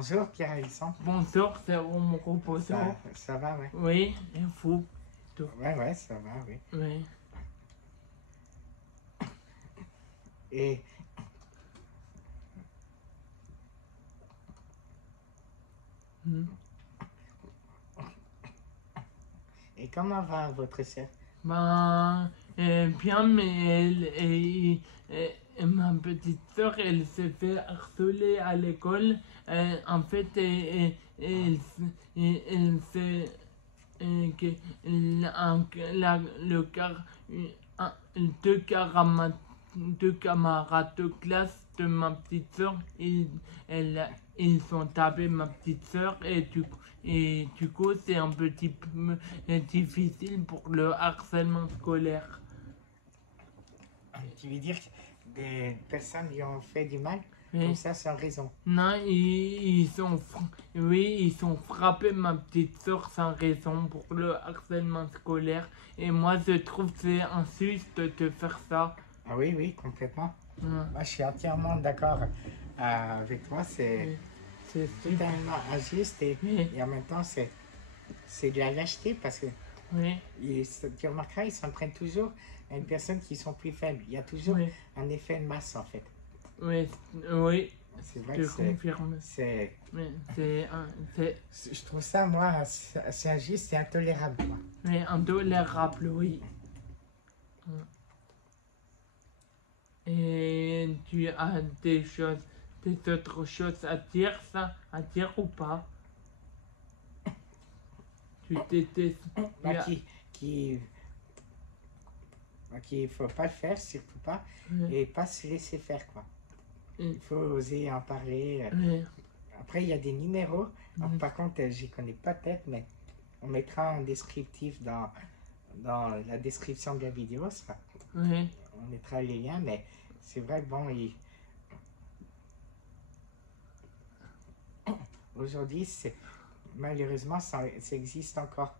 Bonjour Pierre-Alexandre. Bonjour, c'est mon reposant. Ça va, ouais. Oui, il faut. Ouais, ça va, oui. Oui. Et Et comment va votre sœur? Ben, bien, mais ma petite sœur, elle s'est fait harceler à l'école. En fait, elle s'est que le deux camarades de classe de ma petite soeur, ils ont tapé ma petite soeur et du coup c'est un petit peu difficile pour le harcèlement scolaire. Tu veux dire que des personnes lui ont fait du mal? Oui. Comme ça, sans raison? Non, ils ont frappé ma petite soeur sans raison pour le harcèlement scolaire. Et moi, je trouve que c'est injuste de faire ça. Ah oui, complètement. Ouais. Moi, je suis entièrement d'accord avec toi. C'est totalement injuste et en même temps, c'est de la lâcheté parce que tu remarqueras, ils s'en prennent toujours à une personne qui sont plus faibles. Il y a toujours un effet de masse en fait. Oui. C'est vrai je que confirme. Je trouve ça, moi, assez injuste et intolérable. Quoi. Oui, intolérable, oui. Et tu as des autres choses à dire ou pas? Tu détestes. Qu'il faut pas le faire, surtout pas, et pas se laisser faire, quoi. Il faut oser en parler. Après, il y a des numéros. Alors, par contre, j'y connais pas peut-être, mais on mettra un descriptif dans la description de la vidéo. Ça. On mettra les liens, mais c'est vrai que bon, aujourd'hui, malheureusement, ça existe encore.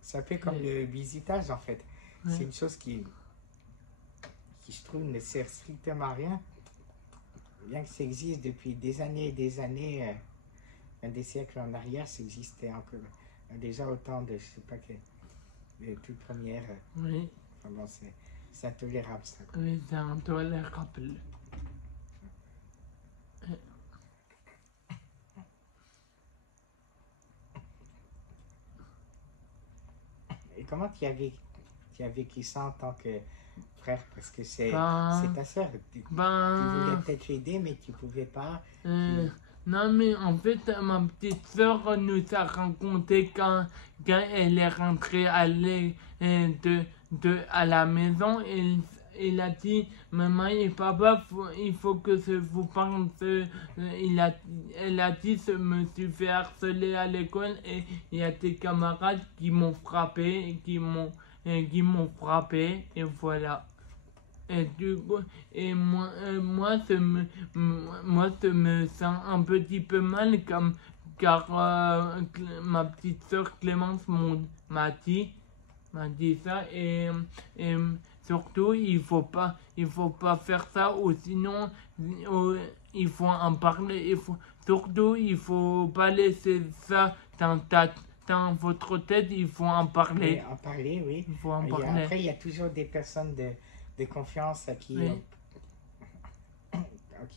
Ça fait comme le visitage, en fait. C'est une chose qui, je trouve, ne sert strictement à rien. Bien que ça existe depuis des années et des années, des siècles en arrière, ça existait encore. Déjà autant de, je sais pas, les toutes premières. Enfin bon, c'est intolérable, ça. Quoi. Oui, c'est intolérable. Et comment tu as vécu ça en tant que frère? Parce que c'est ta soeur. Tu voulais peut-être l'aider, mais tu pouvais pas. Non, mais en fait, ma petite soeur nous a raconté quand elle est rentrée à la maison, elle a dit, maman et papa, il faut que je vous parle. Elle a dit, je me suis fait harceler à l'école et il y a des camarades qui m'ont frappé, qui m'ont frappé, et voilà. Et du coup, moi, je me sens un petit peu mal car ma petite soeur Clémence m'a dit ça et surtout il faut pas faire ça ou sinon il faut en parler. Surtout il faut pas laisser ça dans votre tête, il faut en parler. En parler, oui. Il faut en parler. Après, il y a toujours des personnes de confiance à qui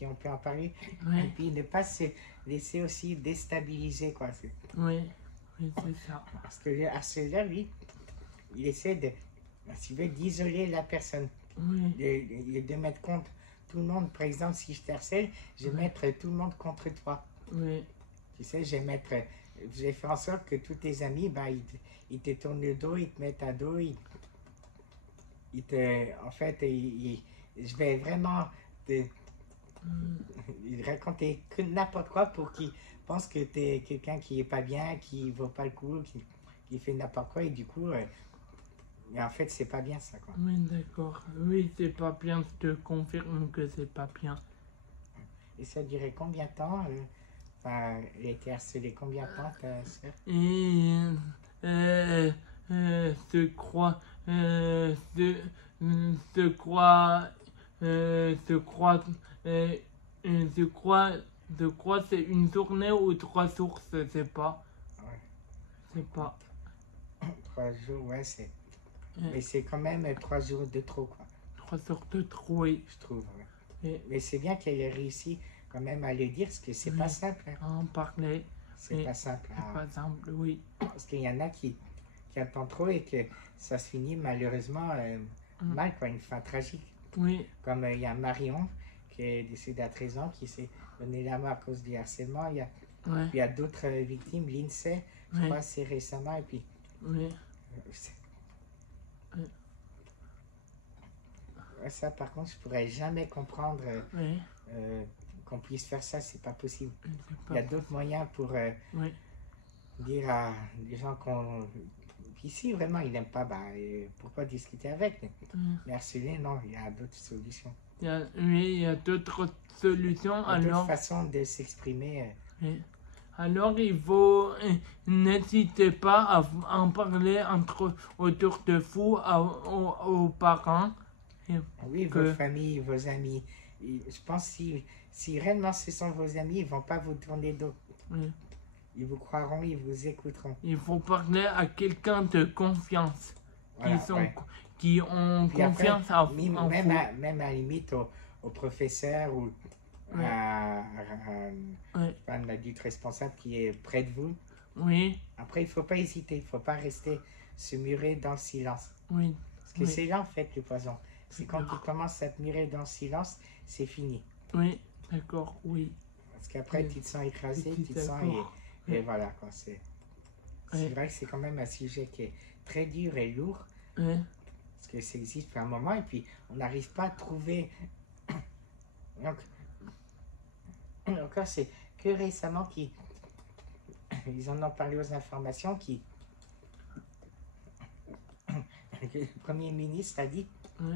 on peut en parler. Et puis ne pas se laisser aussi déstabiliser, quoi. Oui, c'est ça. Parce que le harceleur, lui, il essaie d'isoler la personne. De mettre contre tout le monde. Par exemple, si je te harcèle, je vais mettre tout le monde contre toi. Tu sais, je vais faire en sorte que tous tes amis, ils te tournent le dos, ils te mettent à dos, en fait, je vais vraiment raconter n'importe quoi pour qu'ils pensent que tu es quelqu'un qui est pas bien, qui vaut pas le coup, qui fait n'importe quoi, et du coup, mais en fait, c'est pas bien ça, quoi. Oui, d'accord. Oui, c'est pas bien, je te confirme que c'est pas bien. Et ça durait combien de temps elle a été harcelée combien de temps, ta soeur? Je crois Je crois que c'est une journée ou 3 jours, je sais pas. Ouais. Je sais pas. 3 jours, ouais, c'est. Ouais. Mais c'est quand même 3 jours de trop, quoi. 3 jours de trop, oui. Je trouve. Ouais. Et Mais c'est bien qu'elle ait réussi quand même à le dire, parce que c'est Oui. pas simple. Hein. à en parler, C'est Oui. pas simple. c'est à- pas simple, oui. Parce qu'il y en a qui attendent trop et que ça se finit malheureusement mal, quoi, une fin tragique. Oui, Comme il y a Marion qui est décédée à 13 ans, qui s'est donné la mort à cause du harcèlement. ouais, Il y a d'autres victimes, l'INSEE, je Ouais. crois, c'est récemment. Et puis, oui, c'est- Ouais. Ouais, ça, par contre, je pourrais jamais comprendre oui. qu'on puisse faire ça, c'est pas possible. Je sais Il y a pas. d'autres moyens pour Oui, dire à des gens qu'on. Ici, vraiment, ils n'aiment pas, pourquoi discuter avec? Mais harceler, non, il y a d'autres solutions. il y a d'autres solutions. Il y a d'autres Alors, façons de s'exprimer. oui. Alors, il faut, n'hésitez pas à en parler autour de vous, aux parents. Oui, Que- vos familles, vos amis. Je pense que si réellement ce sont vos amis, ils ne vont pas vous tourner dos. Oui. Ils vous croiront, ils vous écouteront. Il faut parler à quelqu'un de confiance, Voilà, ouais. qui ont Puis après, confiance en vous. même à la limite au professeur ou Ouais. à Ouais. un adulte responsable qui est près de vous. Oui, Après, il ne faut pas hésiter, il ne faut pas rester se murer dans le silence. oui, Parce que Oui. c'est là, en fait, le poison. C'est quand tu D'accord. commences à te murer dans le silence, c'est fini. oui, d'accord, oui. Parce qu'après, Oui. tu te sens écrasé, Je suis tu te sens... d'accord. Et Oui. voilà, quoi. C'est Oui. vrai que c'est quand même un sujet qui est très dur et lourd. Oui, Parce que ça existe depuis un moment et puis on n'arrive pas à trouver. Donc, encore, c'est que récemment qu'ils en ont parlé aux informations que le Premier ministre a dit oui,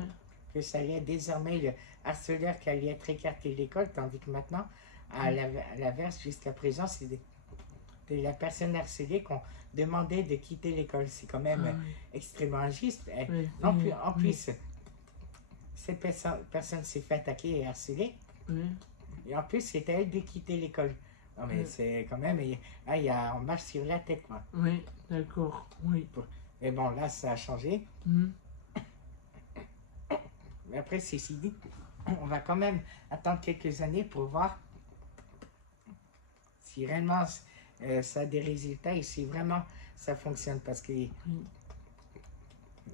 que ça allait être désormais le harceleur qui allait être écarté de l'école, tandis que maintenant, à l'inverse, jusqu'à présent, c'est de la personne harcelée qu'on demandait de quitter l'école. C'est quand même Ah, oui. extrêmement injuste. Oui, En oui, plus, cette personne s'est fait attaquer et harceler. oui, Et en plus, c'est à elle de quitter l'école. Non, mais c'est quand même. On marche sur la tête, quoi. oui, d'accord, oui. Mais bon, là, ça a changé. Hmm. Mais après, ceci dit, on va quand même attendre quelques années pour voir si réellement ça a des résultats et si vraiment ça fonctionne. Parce qu'il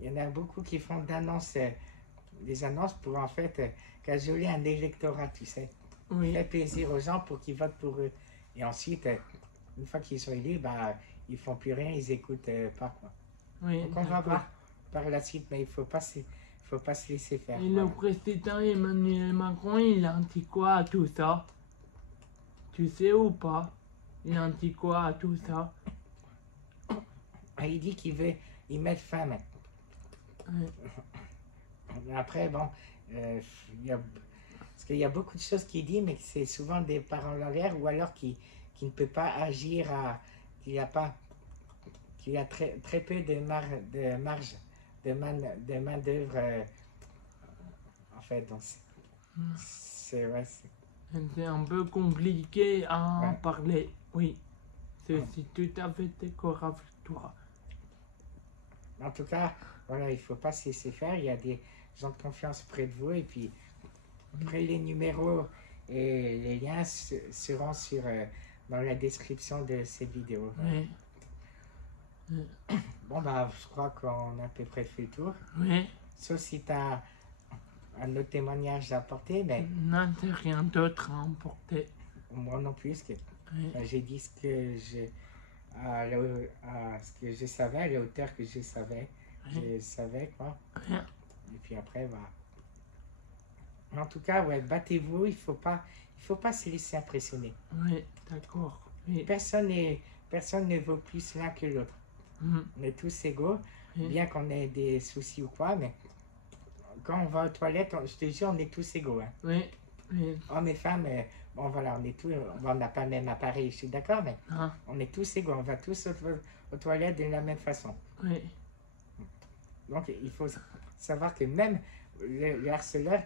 y en a beaucoup qui font des annonces pour en fait cajoler un électorat, tu sais. Oui, Faire plaisir aux gens pour qu'ils votent pour eux. Et ensuite, une fois qu'ils sont élus, ils font plus rien, ils écoutent pas. Quoi. oui. Donc on va d'accord. voir par la suite, mais il faut pas se laisser faire. Et le président Emmanuel Macron, il a dit quoi à tout ça? Tu sais ou pas? Il a dit quoi à tout ça? Il dit qu'il veut y mettre fin. Mais après, bon, parce qu'il y a beaucoup de choses qu'il dit, mais c'est souvent des paroles en l'air, ou alors qu'il ne peut pas agir, qu'il a très peu de marge, de main d'œuvre. En fait, donc c'est C'est un peu compliqué à en Ouais. parler, oui. Je suis tout à fait d'accord avec toi. En tout cas, voilà, il ne faut pas se laisser faire. Il y a des gens de confiance près de vous. Et puis, après, les numéros et les liens seront dans la description de cette vidéo. Oui, Bon, je crois qu'on a à peu près fait le tour. oui. Sauf si tu as un autre témoignage à apporter, mais Non, c'est rien d'autre à emporter. moi non plus, parce que Oui, j'ai dit ce que je savais, à la hauteur que je savais. Je savais, quoi. oui, Et puis après, En tout cas, ouais, battez-vous, il faut pas se laisser impressionner. oui, d'accord. Oui. Personne ne vaut plus l'un que l'autre. On est tous égaux, Oui. bien qu'on ait des soucis ou quoi, mais quand on va aux toilettes, je te jure, on est tous égaux. Hein. Oui, oui. Hommes et femmes, bon voilà, on n'a pas le même appareil, je suis d'accord, mais Ah, on est tous égaux, on va tous aux toilettes de la même façon. oui, Donc il faut savoir que même le harceleur,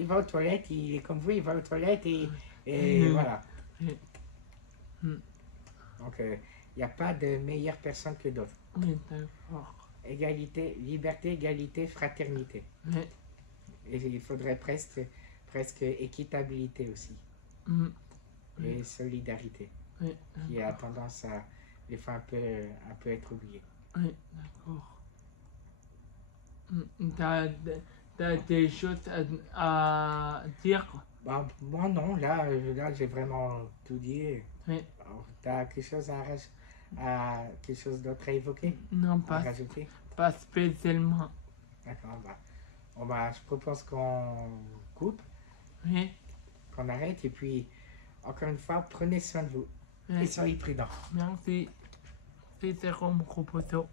il va aux toilettes, il est comme vous, il va aux toilettes et voilà. Donc, il n'y a pas de meilleure personne que d'autres. Oui, d'accord. Égalité, liberté, égalité, fraternité. Oui. Et il faudrait presque équitabilité aussi. Et solidarité. Oui, qui a tendance à, des fois, un peu être oubliée. Oui, d'accord. T'as des choses à dire? Bah, moi, non. Là j'ai vraiment tout dit. Oui. T'as quelque chose quelque chose d'autre à évoquer? Non, à rajouter? Pas spécialement. D'accord. Je propose qu'on coupe, Oui. qu'on arrête. Et puis, encore une fois, prenez soin de vous. Oui. Et soyez prudents. Merci. C'est Jérôme Roboto.